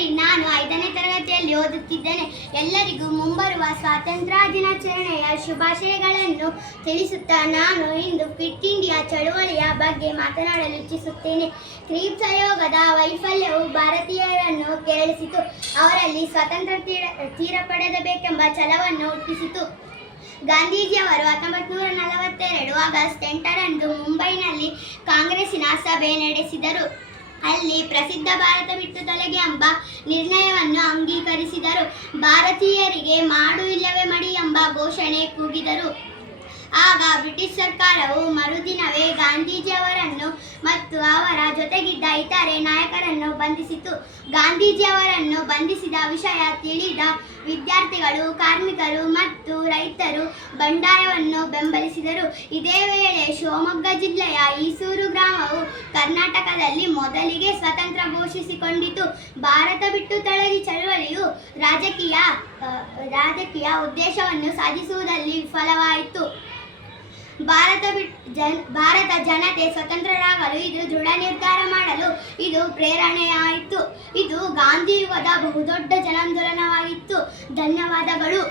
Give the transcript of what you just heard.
ಸರಿ, ನಾನು 5ನೇ ತರಗತಿಯಲ್ಲಿ ಓದುತ್ತಿದ್ದೇನೆ. ಎಲ್ಲರಿಗೂ ಮುಂಬರುವ ಸ್ವಾತಂತ್ರ್ಯ ದಿನಾಚರಣೆಯ ಶುಭಾಶಯಗಳನ್ನು ತಿಳಿಸುತ್ತಾ ನಾನು ಇಂದು ಕ್ವಿಟ್ ಇಂಡಿಯಾ ಚಳುವಳಿಯ ಬಗ್ಗೆ ಮಾತನಾಡಲು ಇಚ್ಛಿಸುತ್ತೇನೆ. ಕ್ರೀಪ್ಸ್ ಆಯೋಗದ ವೈಫಲ್ಯವು ಭಾರತೀಯರನ್ನು ಕೆರಳಿಸಿತು. ಅವರಲ್ಲಿ ಸ್ವಾತಂತ್ರ್ಯ ತೀರ ಪಡೆಯಬೇಕೆಂಬ ಛಲವನ್ನು ಹುಟ್ಟಿಸಿತು. ಗಾಂಧೀಜಿಯವರು 1942 ಆಗಸ್ಟ್ 8ರಂದು ಮುಂಬೈನಲ್ಲಿ ಕಾಂಗ್ರೆಸ್ಸಿನ ಸಭೆ ನಡೆಸಿದರು. ಅಲ್ಲಿ ಪ್ರಸಿದ್ಧ ಭಾರತ ಬಿಟ್ಟು ತೊಲಗಿ ಎಂಬ ನಿರ್ಣಯವನ್ನು ಅಂಗೀಕರಿಸಿದರು. ಭಾರತೀಯರಿಗೆ ಮಾಡು ಇಲ್ಲವೇ ಮಡಿ ಎಂಬ ಘೋಷಣೆ ಕೂಗಿದರು. ಆಗ ಬ್ರಿಟಿಷ್ ಸರ್ಕಾರವು ಮರುದಿನವೇ ಗಾಂಧೀಜಿಯವರನ್ನು ಮತ್ತು ಅವರ ಜೊತೆಗಿದ್ದ ಇತರೆ ನಾಯಕರನ್ನು ಬಂಧಿಸಿತು. ಗಾಂಧೀಜಿಯವರನ್ನು ಬಂಧಿಸಿದ ವಿಷಯ ತಿಳಿದ ವಿದ್ಯಾರ್ಥಿಗಳು, ಕಾರ್ಮಿಕರು ಮತ್ತು ರೈತರು ಬಂಡಾಯವನ್ನು ಬೆಂಬಲಿಸಿದರು. ಇದೇ ವೇಳೆ ಶಿವಮೊಗ್ಗ ಜಿಲ್ಲೆಯ ಈಸೂರು ಗ್ರಾಮವು ಕರ್ನಾಟಕದಲ್ಲಿ ಮೊದಲಿಗೆ ಸ್ವಾತಂತ್ರ್ಯ ಘೋಷಿಸಿಕೊಂಡಿತು. ಭಾರತ ಬಿಟ್ಟು ತೊಲಗಿ ಚಳವಳಿಯು ರಾಜಕೀಯ ಉದ್ದೇಶವನ್ನು ಸಾಧಿಸುವುದರಲ್ಲಿ ವಿಫಲವಾಯಿತು. ಭಾರತ ಜನತೆ ಸ್ವತಂತ್ರರಾಗಲು ಇದು ದೃಢ ನಿರ್ಧಾರ ಮಾಡಲು ಇದು ಪ್ರೇರಣೆಯಾಯಿತು. ಇದು ಗಾಂಧಿ ಯುಗದ ಬಹುದೊಡ್ಡ ಜನಾಂದೋಲನವಾಗಿತ್ತು. ಧನ್ಯವಾದಗಳು.